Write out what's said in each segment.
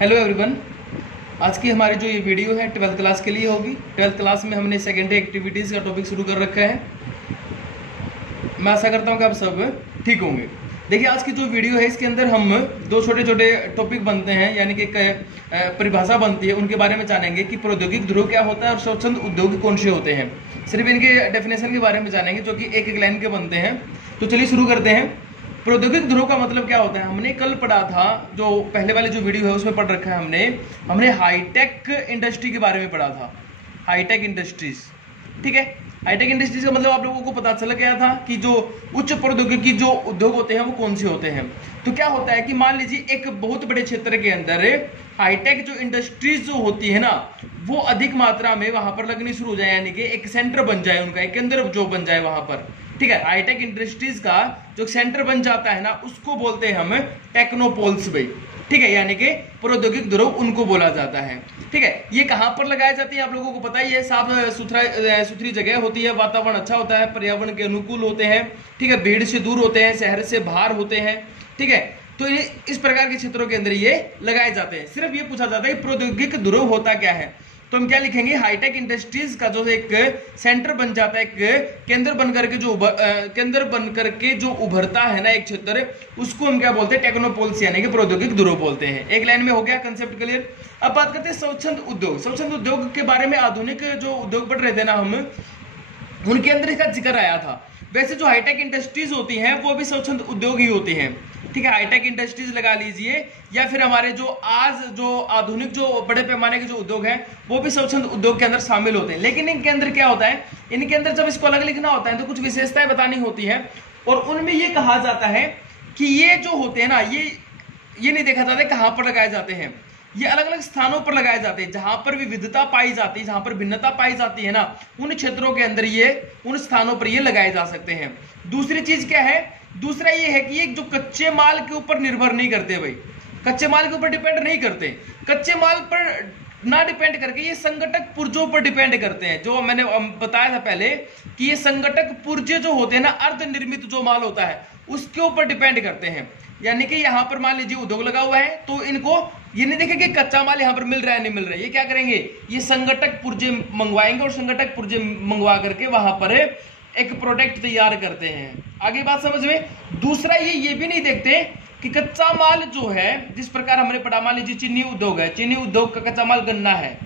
Hello everyone. आज की हमारी जो ये वीडियो है 12th क्लास के लिए होगी। 12th क्लास में हमने सेकेंडरी एक्टिविटीज़ का टॉपिक शुरू कर रखा है। मैं आशा करता हूँ कि आप सब ठीक होंगे। देखिए, आज की जो वीडियो है इसके अंदर हम दो छोटे छोटे टॉपिक बनते हैं, यानी कि परिभाषा बनती है, उनके बारे में जानेंगे कि प्रौद्योगिक ध्रुव क्या होता है और स्वच्छंद उद्योग कौन से होते हैं। सिर्फ इनके डेफिनेशन के बारे में जानेंगे जो कि एक एक लाइन के बनते हैं। तो चलिए शुरू करते हैं। प्रौद्योगिक ध्रुव का मतलब क्या होता है, हमने कल पढ़ा था, जो पहले वाली जो वीडियो है उसमें पढ़ रखा है हमने हाईटेक इंडस्ट्री के बारे में पढ़ा था। हाईटेक इंडस्ट्रीज, ठीक है। हाईटेक इंडस्ट्रीज का मतलब आप लोगों को पता चल गया था कि जो उच्च प्रौद्योगिकी जो उद्योग होते हैं वो कौन से होते हैं। तो क्या होता है कि मान लीजिए एक बहुत बड़े क्षेत्र के अंदर हाईटेक जो इंडस्ट्रीज जो होती है ना, वो अधिक मात्रा में वहां पर लगनी शुरू हो जाए, यानी कि एक सेंटर बन जाए, उनका एक केंद्र जो बन जाए वहां पर, ठीक है। हाईटेक इंडस्ट्रीज का जो सेंटर बन जाता है ना, उसको बोलते हैं हम टेक्नोपोल्स भाई, ठीक है, यानी कि प्रौद्योगिक ध्रुव उनको बोला जाता है, ठीक है। ये कहां पर लगाई जाती है आप लोगों को पता ही है। साफ सुथरी जगह होती है, वातावरण अच्छा होता है, पर्यावरण के अनुकूल होते हैं, ठीक है, भीड़ से दूर होते हैं, शहर से बाहर होते हैं, ठीक है। तो इस प्रकार के क्षेत्रों के अंदर ये लगाए जाते हैं। सिर्फ ये पूछा जाता है कि प्रौद्योगिक ध्रुव होता क्या है, तो हम क्या लिखेंगे, हाईटेक इंडस्ट्रीज का जो एक सेंटर बन जाता है, एक केंद्र बनकर के जो उभरता है ना एक क्षेत्र, उसको हम क्या बोलते हैं, टेक्नोपोल्स, यानी कि प्रौद्योगिक ध्रुव बोलते हैं। एक लाइन में हो गया कंसेप्ट क्लियर। अब बात करते हैं स्वच्छंद उद्योग। स्वच्छंद उद्योग के बारे में आधुनिक जो उद्योग पढ़ रहे थे ना हम, उनके अंदर इसका जिक्र आया था। वैसे जो हाईटेक इंडस्ट्रीज होती हैं वो भी स्वच्छंद उद्योग ही होती हैं, ठीक है। हाईटेक इंडस्ट्रीज लगा लीजिए, या फिर हमारे जो आज जो आधुनिक जो बड़े पैमाने के जो उद्योग हैं वो भी स्वच्छंद उद्योग के अंदर शामिल होते हैं। लेकिन इनके अंदर क्या होता है, इनके अंदर जब इसको अलग लिखना होता है तो कुछ विशेषताएं बतानी होती है, और उनमें ये कहा जाता है कि ये जो होते हैं ना, ये नहीं देखा जाता कहां पर लगाए जाते हैं, ये अलग अलग स्थानों पर लगाए जाते हैं। जहां पर विविधता पाई जाती है, जहां पर भिन्नता पाई जाती है ना, उन क्षेत्रों के अंदर ये, उन स्थानों पर ये लगाए जा सकते हैं। दूसरी चीज क्या है, दूसरा ये है कि ये जो कच्चे माल के ऊपर निर्भर नहीं करते भाई, कच्चे माल के ऊपर डिपेंड नहीं करते। कच्चे माल पर ना डिपेंड करके ये संगठक पुर्जों पर डिपेंड करते हैं। जो मैंने बताया था पहले कि ये संगठक पुर्जे जो होते हैं ना, अर्ध निर्मित जो माल होता है उसके ऊपर डिपेंड करते हैं। यानी कि यहाँ पर मान लीजिए उद्योग लगा हुआ है, तो इनको ये नहीं देखेंगे कि कच्चा माल यहाँ पर मिल रहा है नहीं मिल रहा है, ये क्या करेंगे, ये संगठक पुर्जे मंगवाएंगे और संगठक पुर्जे मंगवा करके वहां पर एक प्रोडक्ट तैयार करते हैं। आगे बात समझ में। दूसरा ये भी नहीं देखते कि कच्चा माल जो है, जिस प्रकार हमने पढ़ा, मान लीजिए चीनी उद्योग है, चीनी उद्योग का कच्चा माल गन्ना है।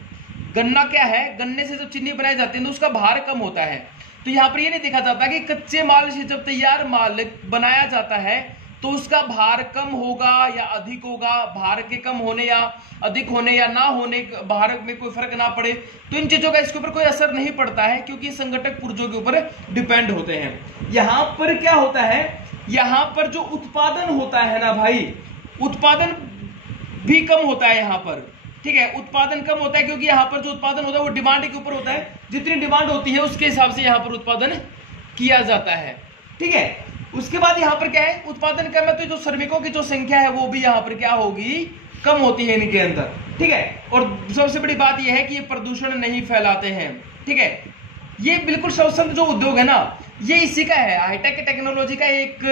गन्ना क्या है, गन्ने से जब चीनी बनाई जाती है तो उसका भार कम होता है। तो यहाँ पर ये नहीं देखा जाता कि कच्चे माल से जब तैयार माल बनाया जाता है तो उसका भार कम होगा या अधिक होगा, भार के कम होने या अधिक होने या ना होने, भार में कोई फर्क ना पड़े, तो इन चीजों का इसके ऊपर कोई असर नहीं पड़ता है, क्योंकि संगठक पुर्जों के ऊपर डिपेंड होते हैं। यहां पर क्या होता है, यहां पर जो उत्पादन होता है ना भाई, उत्पादन भी कम होता है यहाँ पर, ठीक है। उत्पादन कम होता है क्योंकि यहाँ पर जो उत्पादन होता है वो डिमांड के ऊपर होता है। जितनी डिमांड होती है उसके हिसाब से यहाँ पर उत्पादन किया जाता है, ठीक है। उसके बाद यहाँ पर क्या है, उत्पादन कम है तो जो श्रमिकों की जो संख्या है वो भी यहाँ पर क्या होगी, कम होती है इनके अंदर, ठीक है। और सबसे बड़ी बात यह है कि ये प्रदूषण नहीं फैलाते हैं, ठीक है। ये बिल्कुल स्वच्छंद जो उद्योग है ना, ये इसी का है। हाईटेक टेक्नोलॉजी का एक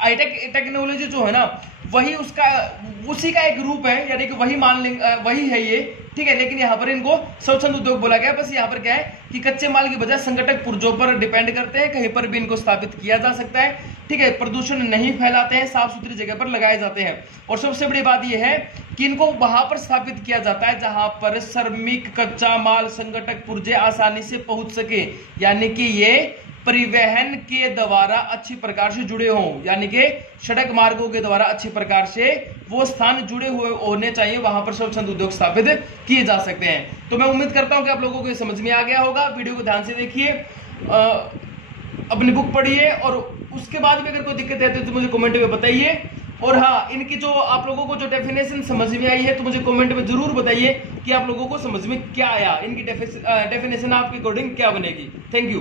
हाईटेक टेक्नोलॉजी जो है ना, वही उसी का एक रूप है, यानी कि वही मान लेंगे, वही है ये, ठीक है। लेकिन यहाँ पर इनको स्वच्छंद उद्योग बोला गया। बस यहाँ पर क्या है कि कच्चे माल की बजाय संगठक पुर्जों पर डिपेंड करते हैं, कहीं पर भी इनको स्थापित किया जा सकता है, ठीक है। प्रदूषण नहीं फैलाते हैं, साफ सुथरी जगह पर लगाए जाते हैं। और सबसे बड़ी बात यह है कि इनको वहां पर स्थापित किया जाता है जहां पर श्रमिक, कच्चा माल, संगठक पुर्जे आसानी से पहुंच सके, यानी कि ये परिवहन के द्वारा अच्छी प्रकार से जुड़े हों, यानी कि सड़क मार्गों के द्वारा अच्छी प्रकार से वो स्थान जुड़े हुए होने चाहिए, वहां पर स्वच्छंद उद्योग स्थापित किए जा सकते हैं। तो मैं उम्मीद करता हूं कि आप लोगों को ये समझ में आ गया होगा। वीडियो को ध्यान से देखिए, अपनी बुक पढ़िए, और उसके बाद भी अगर कोई दिक्कत है तो मुझे कमेंट में बताइए। और हाँ, इनकी जो आप लोगों को जो डेफिनेशन समझ में आई है तो मुझे कमेंट में जरूर बताइए कि आप लोगों को समझ में क्या आया, इनकी डेफिनेशन आपके अकॉर्डिंग क्या बनेगी। Thank you.